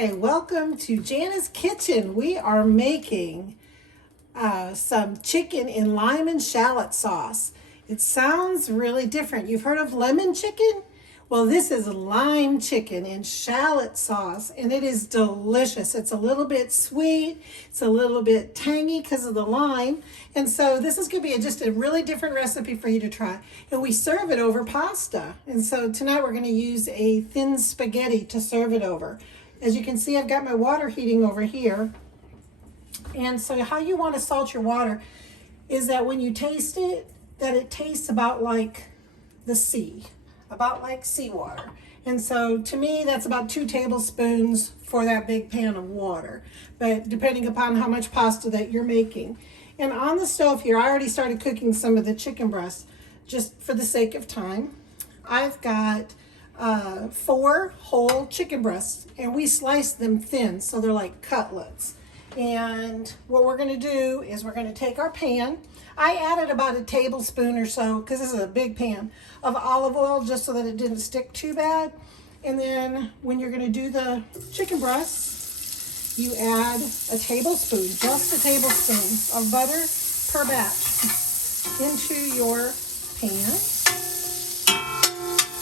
Hi, welcome to Jana's Kitchen. We are making some chicken in lime and shallot sauce. It sounds really different. You've heard of lemon chicken? Well, this is lime chicken in shallot sauce, and it is delicious. It's a little bit sweet. It's a little bit tangy because of the lime. And so this is going to be just a really different recipe for you to try. And we serve it over pasta. And so tonight we're going to use a thin spaghetti to serve it over. As you can see, I've got my water heating over here. And so how you want to salt your water is that when you taste it, that it tastes about like the sea. About like seawater. And so to me, that's about 2 tablespoons for that big pan of water, but depending upon how much pasta that you're making. And on the stove here, I already started cooking some of the chicken breasts just for the sake of time. I've got 4 whole chicken breasts, and we slice them thin so they're like cutlets. And what we're going to do is we're going to take our pan. I added about a tablespoon or so, because this is a big pan, of olive oil just so that it didn't stick too bad. And then when you're going to do the chicken breasts, you add a tablespoon, just a tablespoon of butter per batch into your pan.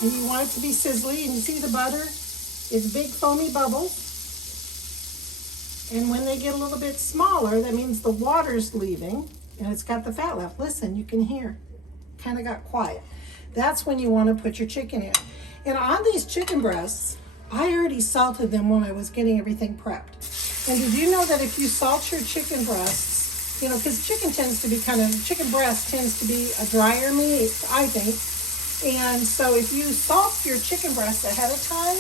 And you want it to be sizzly, and you see the butter is big foamy bubbles. And when they get a little bit smaller, that means the water's leaving and it's got the fat left. Listen, you can hear, kind of got quiet. That's when you want to put your chicken in. And on these chicken breasts, I already salted them when I was getting everything prepped. And did you know that if you salt your chicken breasts, you know, because chicken breast tends to be a drier meat, I think. And so if you salt your chicken breasts ahead of time,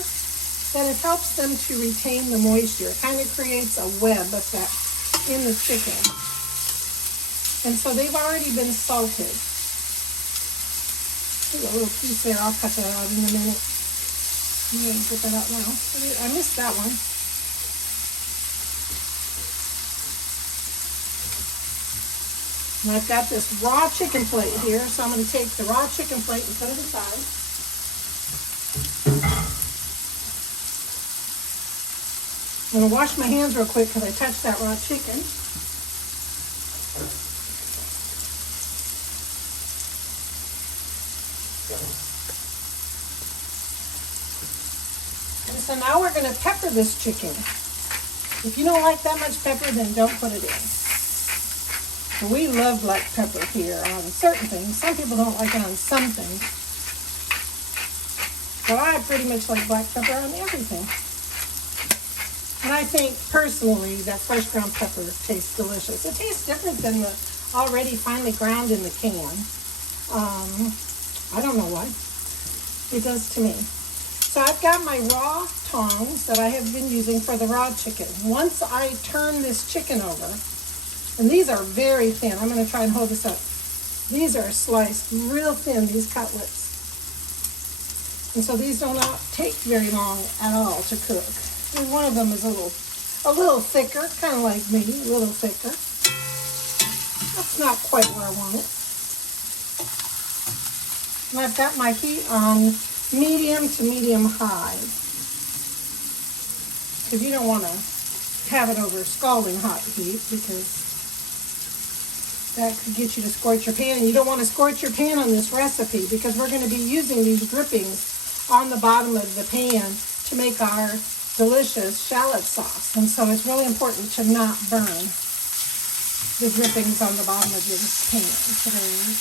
then it helps them to retain the moisture. It kind of creates a web effect in the chicken. And so they've already been salted. There's a little piece there. I'll cut that out in a minute. I'm going to get that out now. I missed that one. And I've got this raw chicken plate here, so I'm going to take the raw chicken plate and put it aside. I'm going to wash my hands real quick because I touched that raw chicken. And so now we're going to pepper this chicken. If you don't like that much pepper, then don't put it in. But we love black pepper here on certain things. Some people don't like it on some things. But I pretty much like black pepper on everything. And I think, personally, that fresh ground pepper tastes delicious. It tastes different than the already finely ground in the can. I don't know why. It does to me. So I've got my raw tongs that I have been using for the raw chicken. Once I turn this chicken over, and these are very thin. I'm going to try and hold this up. These are sliced real thin, these cutlets. And so these do not take very long at all to cook. And one of them is a little thicker, kind of like me, a little thicker. That's not quite where I want it. And I've got my heat on medium to medium high. Because you don't want to have it over scalding hot heat, because that could get you to scorch your pan. And you don't want to scorch your pan on this recipe, because we're going to be using these drippings on the bottom of the pan to make our delicious shallot sauce. And so it's really important to not burn the drippings on the bottom of your pan today.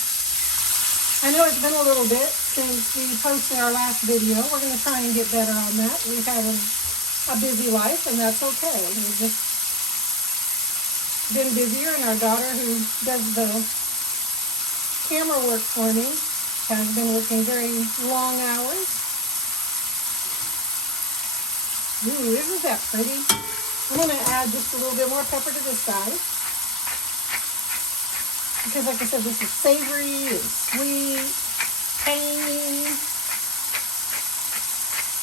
I know it's been a little bit since we posted our last video. We're going to try and get better on that. We've had a busy life, and that's okay. We've just been busier, and our daughter, who does the camera work for me, has been working very long hours. Ooh, isn't that pretty? I'm going to add just a little bit more pepper to this side. Because like I said, this is savory, it's sweet, tangy.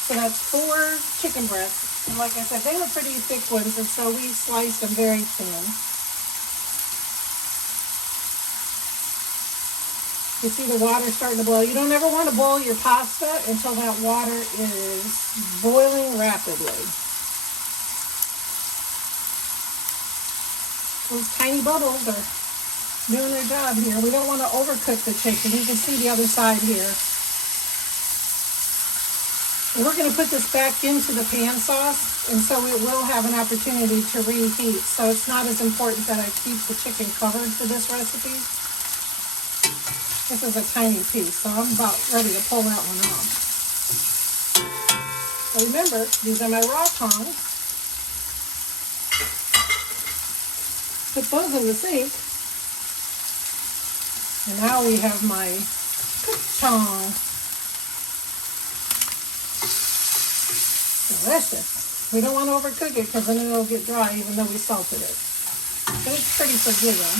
So that's 4 chicken breasts. And like I said, they were pretty thick ones, and so we sliced them very thin. You see the water starting to boil. You don't ever want to boil your pasta until that water is boiling rapidly. Those tiny bubbles are doing their job here. We don't want to overcook the chicken. You can see the other side here. And we're going to put this back into the pan sauce, and so it will have an opportunity to reheat. So it's not as important that I keep the chicken covered for this recipe. This is a tiny piece, so I'm about ready to pull that one off. So remember, these are my raw tongs. Put those in the sink. And now we have my cooked tongs. Delicious. We don't want to overcook it because then it'll get dry even though we salted it. But it's pretty forgiving.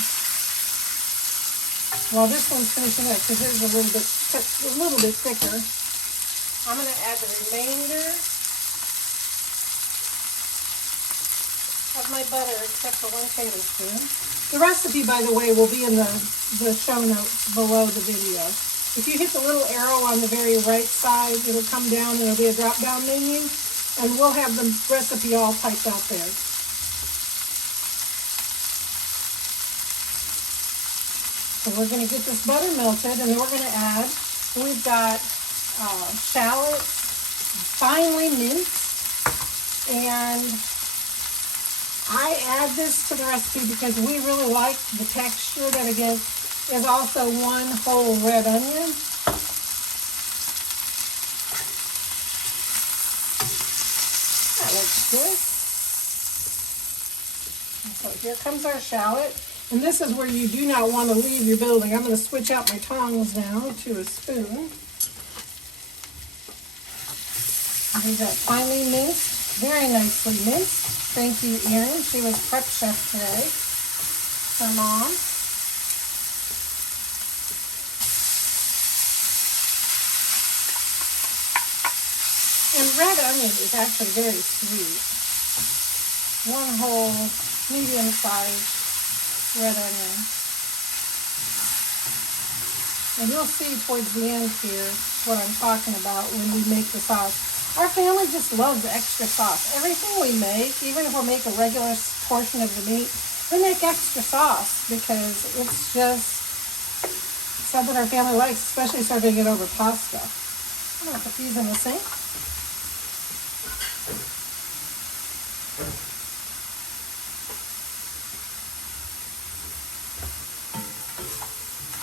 While this one's finishing up, because it's a little bit thicker, I'm going to add the remainder of my butter except for 1 tablespoon. The recipe, by the way, will be in the show notes below the video. If you hit the little arrow on the very right side, it'll come down and it'll be a drop-down menu, and we'll have the recipe all typed out there. So we're going to get this butter melted, and then we're going to add, we've got shallots, finely minced, and I add this to the recipe because we really like the texture that it gives. There's also 1 whole red onion. That looks good. So here comes our shallot. And this is where you do not want to leave your building. I'm going to switch out my tongs now to a spoon. We've got finely minced, very nicely minced. Thank you, Erin. She was prep chef today. Her mom. And red onion is actually very sweet. 1 whole medium-sized red onion. And you'll see towards the end here what I'm talking about when we make the sauce. Our family just loves extra sauce. Everything we make, even if we make a regular portion of the meat, we make extra sauce because it's just something our family likes, especially serving it over pasta. I'm going to put these in the sink.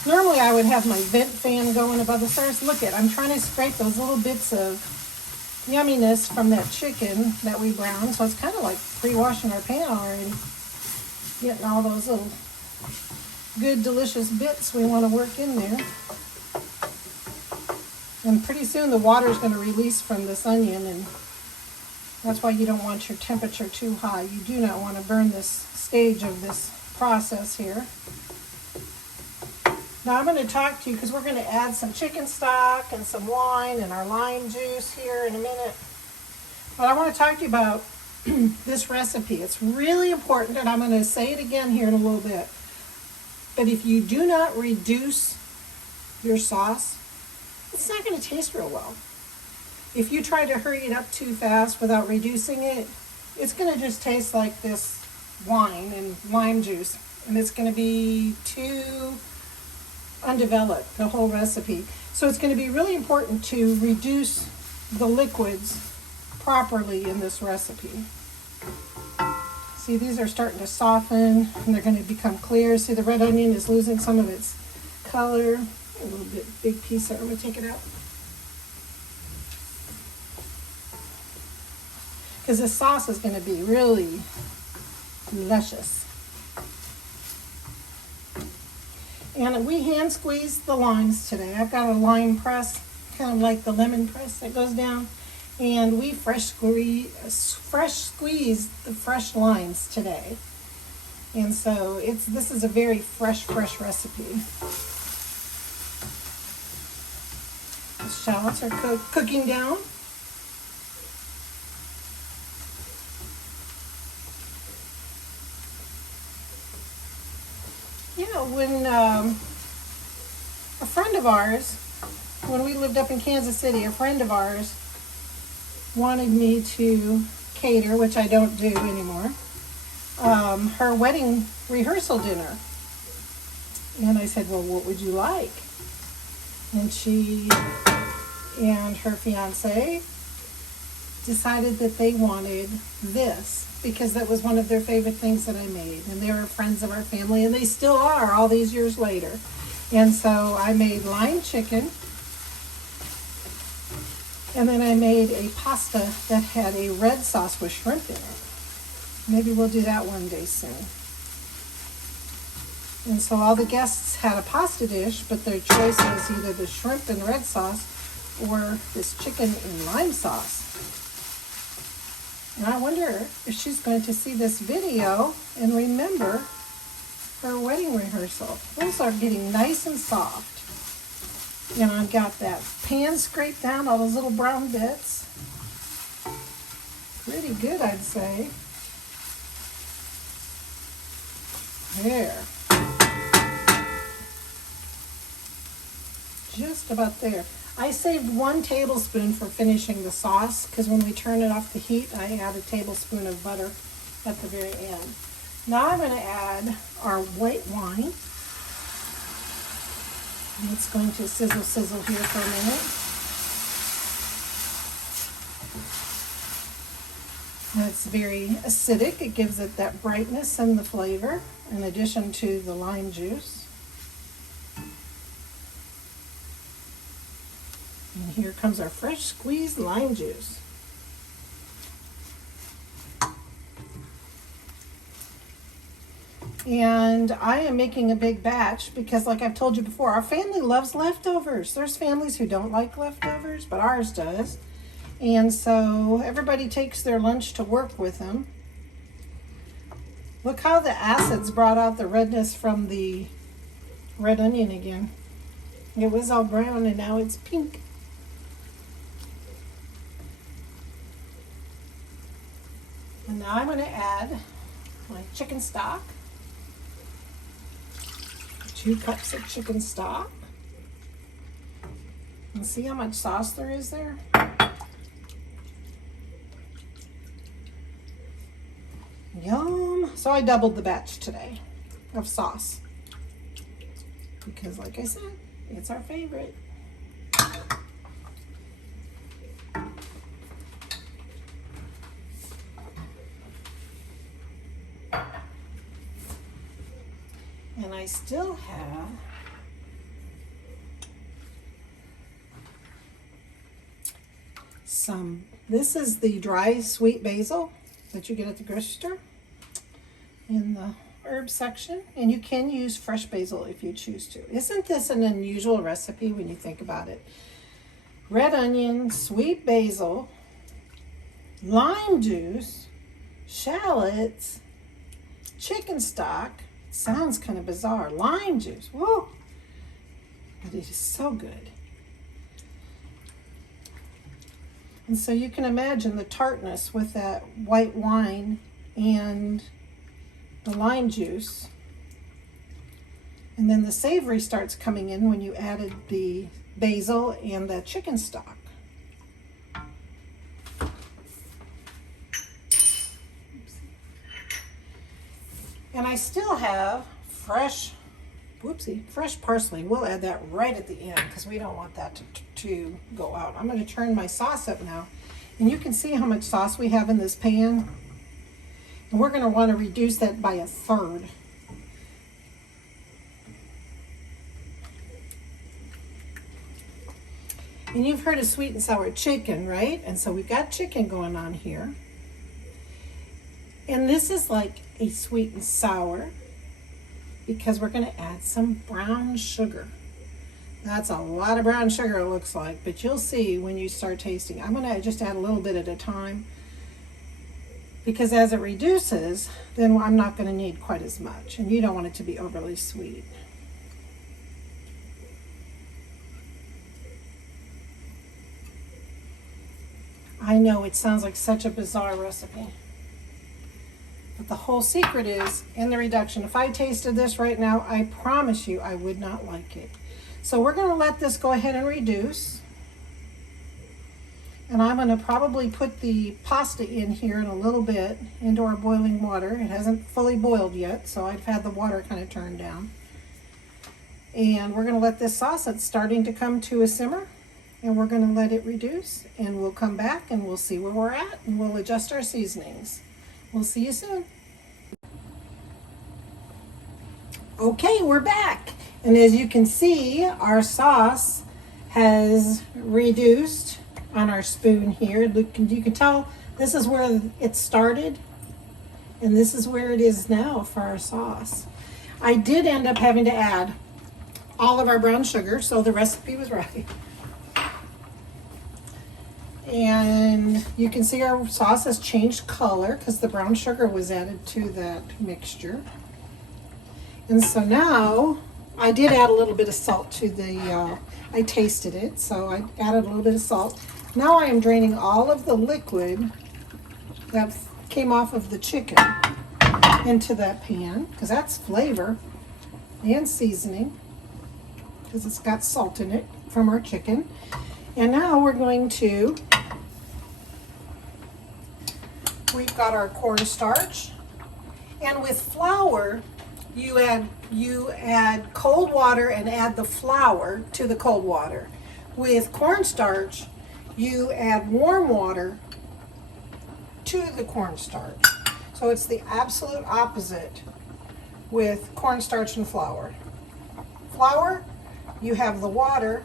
Normally I would have my vent fan going above the surface. Look I'm trying to scrape those little bits of yumminess from that chicken that we browned. So it's kind of like pre-washing our pan already. Getting all those little good, delicious bits we want to work in there. And pretty soon the water is going to release from this onion, and that's why you don't want your temperature too high. You do not want to burn this stage of this process here. Now I'm going to talk to you because we're going to add some chicken stock and some wine and our lime juice here in a minute. But I want to talk to you about this recipe. It's really important, and I'm going to say it again here in a little bit. But if you do not reduce your sauce, it's not going to taste real well. If you try to hurry it up too fast without reducing it, it's going to just taste like this wine and lime juice. And it's going to be too undeveloped, the whole recipe. So it's going to be really important to reduce the liquids properly in this recipe. See, these are starting to soften and they're going to become clear. See, the red onion is losing some of its color. A little bit big piece there. I'm going to take it out. Because this sauce is going to be really luscious. And we hand squeezed the limes today. I've got a lime press, kind of like the lemon press that goes down. And we fresh squeezed the fresh limes today. And so this is a very fresh recipe. The shallots are cooking down. You know, when a friend of ours, when we lived up in Kansas City, a friend of ours wanted me to cater, which I don't do anymore. her wedding rehearsal dinner. And I said, well, what would you like? And she and her fiance decided that they wanted this because that was one of their favorite things that I made. And they were friends of our family, and they still are all these years later. And so I made lime chicken. And then I made a pasta that had a red sauce with shrimp in it. Maybe we'll do that one day soon. And so all the guests had a pasta dish, but their choice was either the shrimp and red sauce or this chicken in lime sauce. And I wonder if she's going to see this video and remember her wedding rehearsal. Those are getting nice and soft. And I've got that pan scraped down, all those little brown bits. Pretty good, I'd say. There. Just about there. I saved 1 tablespoon for finishing the sauce because when we turn it off the heat, I add a tablespoon of butter at the very end. Now I'm going to add our white wine. And it's going to sizzle here for a minute. And it's very acidic. It gives it that brightness and the flavor in addition to the lime juice. And here comes our fresh squeezed lime juice. And I am making a big batch because, like I've told you before, our family loves leftovers. There's families who don't like leftovers, but ours does. And so everybody takes their lunch to work with them. Look how the acids brought out the redness from the red onion again. It was all brown and now it's pink. And now I'm going to add my chicken stock. 2 cups of chicken stock. And see how much sauce there is there? Yum. So I doubled the batch today of sauce. Because like I said, it's our favorite. And I still have some, this is the dry sweet basil that you get at the grocery store in the herb section. And you can use fresh basil if you choose to. Isn't this an unusual recipe when you think about it? Red onion, sweet basil, lime juice, shallots, chicken stock. Sounds kind of bizarre. Lime juice. Whoa. But it is so good. And so you can imagine the tartness with that white wine and the lime juice. And then the savory starts coming in when you added the basil and the chicken stock. And I still have fresh parsley. We'll add that right at the end because we don't want that to go out. I'm going to turn my sauce up now. And you can see how much sauce we have in this pan. And we're going to want to reduce that by 1/3. And you've heard of sweet and sour chicken, right? And so we've got chicken going on here. And this is like a sweet and sour because we're going to add some brown sugar. That's a lot of brown sugar it looks like, but you'll see when you start tasting. I'm going to just add a little bit at a time because as it reduces, then I'm not going to need quite as much, and you don't want it to be overly sweet. I know it sounds like such a bizarre recipe. But the whole secret is in the reduction. If I tasted this right now, I promise you I would not like it. So we're going to let this go ahead and reduce. And I'm going to probably put the pasta in here in a little bit into our boiling water. It hasn't fully boiled yet, so I've had the water kind of turned down. And we're going to let this sauce, it's starting to come to a simmer, and we're going to let it reduce, and we'll come back and we'll see where we're at, and we'll adjust our seasonings. We'll see you soon. Okay, we're back. And as you can see, our sauce has reduced on our spoon here. Look, you can tell this is where it started, and this is where it is now for our sauce. I did end up having to add all of our brown sugar, so the recipe was right. And you can see our sauce has changed color because the brown sugar was added to that mixture. And so now I did add a little bit of salt to the, I tasted it, so I added a little bit of salt. Now I am draining all of the liquid that came off of the chicken into that pan, because that's flavor and seasoning, because it's got salt in it from our chicken. And now we're going to, we've got our cornstarch, and with flour, you add cold water and add the flour to the cold water. With cornstarch, you add warm water to the cornstarch. So it's the absolute opposite with cornstarch and flour. Flour, you have the water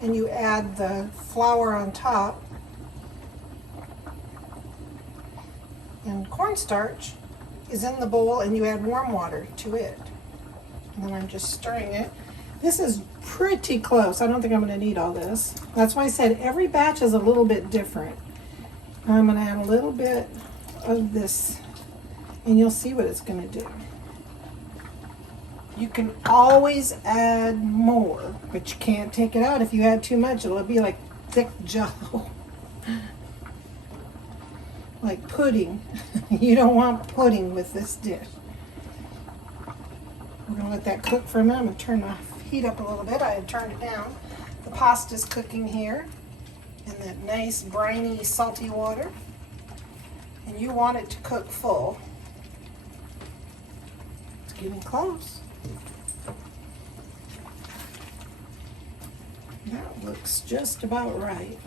and you add the flour on top. And cornstarch is in the bowl and you add warm water to it. And then I'm just stirring it. This is pretty close. I don't think I'm going to need all this. That's why I said every batch is a little bit different. I'm going to add a little bit of this and you'll see what it's going to do. You can always add more, but you can't take it out. If you add too much, it'll be like thick jello. Like pudding. You don't want pudding with this dish. We're going to let that cook for a minute. I'm going to turn the heat up a little bit. I had turned it down. The pasta's cooking here in that nice briny salty water. And you want it to cook full. It's getting close. That looks just about right.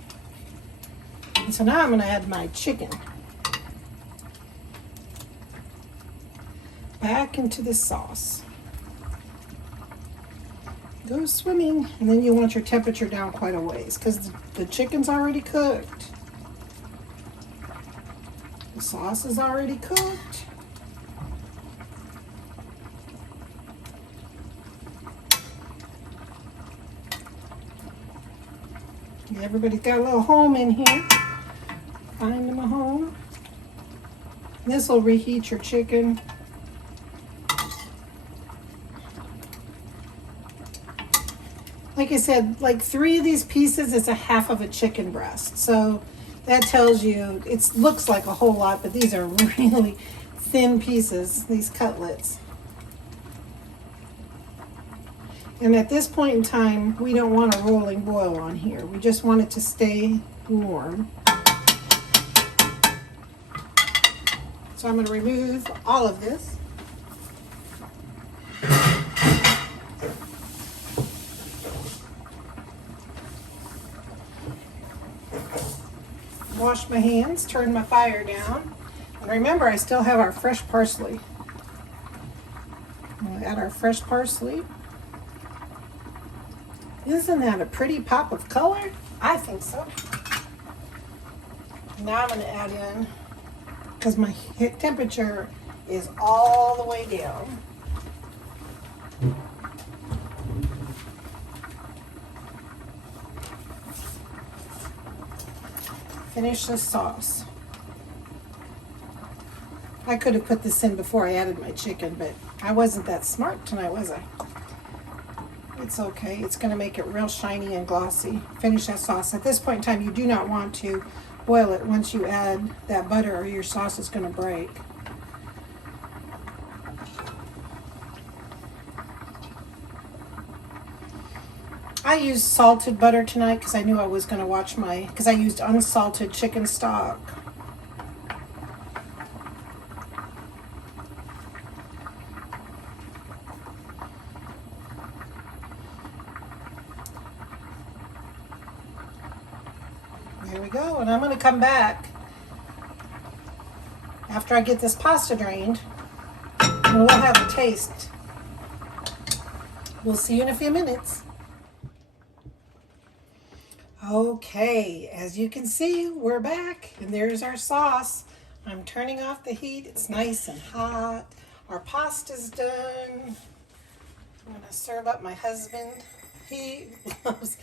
And so now I'm going to add my chicken back into the sauce. Go swimming, and then you want your temperature down quite a ways because the chicken's already cooked. The sauce is already cooked. Everybody's got a little home in here. Find them a home. This will reheat your chicken. Like I said, like 3 of these pieces is a half of a chicken breast. So that tells you, it looks like a whole lot, but these are really thin pieces, these cutlets. And at this point in time, we don't want a rolling boil on here. We just want it to stay warm. So I'm going to remove all of this. Wash my hands, turn my fire down. And remember, I still have our fresh parsley. We'll add our fresh parsley. Isn't that a pretty pop of color? I think so. Now I'm going to add in, because my temperature is all the way down. Finish the sauce. I could have put this in before I added my chicken, but I wasn't that smart tonight, was I? It's okay. It's going to make it real shiny and glossy. Finish that sauce. At this point in time, you do not want to boil it once you add that butter or your sauce is going to break. I I used salted butter tonight because I knew I was going to watch because I used unsalted chicken stock. There we go, and I'm going to come back after I get this pasta drained, and we'll have a taste. We'll see you in a few minutes. Okay, as you can see, we're back, and there's our sauce. I'm turning off the heat. It's nice and hot. Our pasta's done. I'm going to serve up my husband. He loves...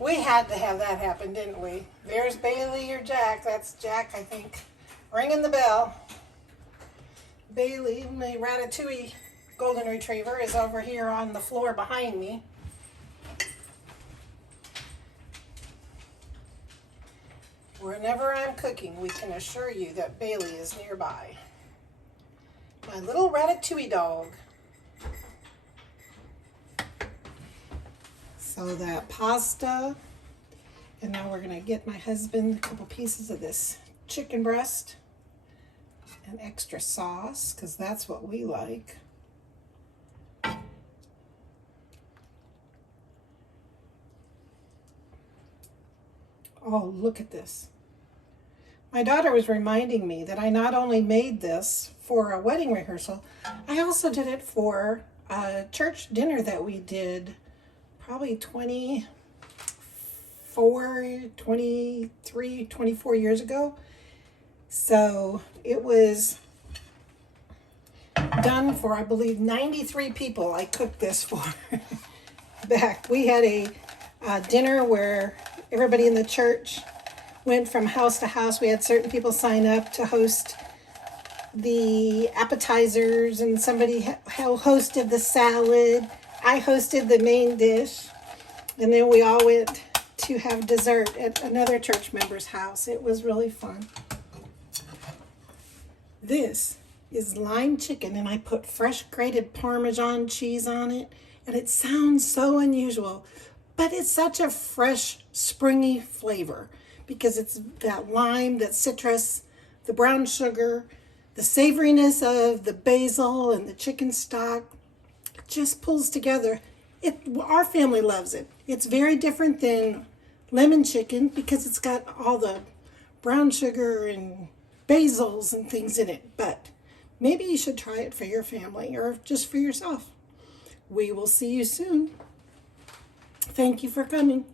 We had to have that happen, didn't we? There's Bailey or Jack. That's Jack, I think, ringing the bell. Bailey, my Ratatouille golden retriever, is over here on the floor behind me. Whenever I'm cooking, we can assure you that Bailey is nearby. My little Ratatouille dog. So that pasta, and now we're gonna get my husband a couple pieces of this chicken breast and extra sauce, because that's what we like. Oh, look at this. My daughter was reminding me that I not only made this for a wedding rehearsal, I also did it for a church dinner that we did probably 24 years ago. So it was done for, I believe, 93 people I cooked this for. Back, we had a dinner where everybody in the church went from house to house. We had certain people sign up to host the appetizers, and somebody hosted the salad. I hosted the main dish, and then we all went to have dessert at another church member's house. It was really fun. This is lime chicken, and I put fresh grated Parmesan cheese on it, and it sounds so unusual, but it's such a fresh, springy flavor because it's that lime, that citrus, the brown sugar, the savoriness of the basil and the chicken stock. It just pulls together. Our family loves it. It's very different than lemon chicken because it's got all the brown sugar and basils and things in it. But maybe you should try it for your family or just for yourself. We will see you soon. Thank you for coming.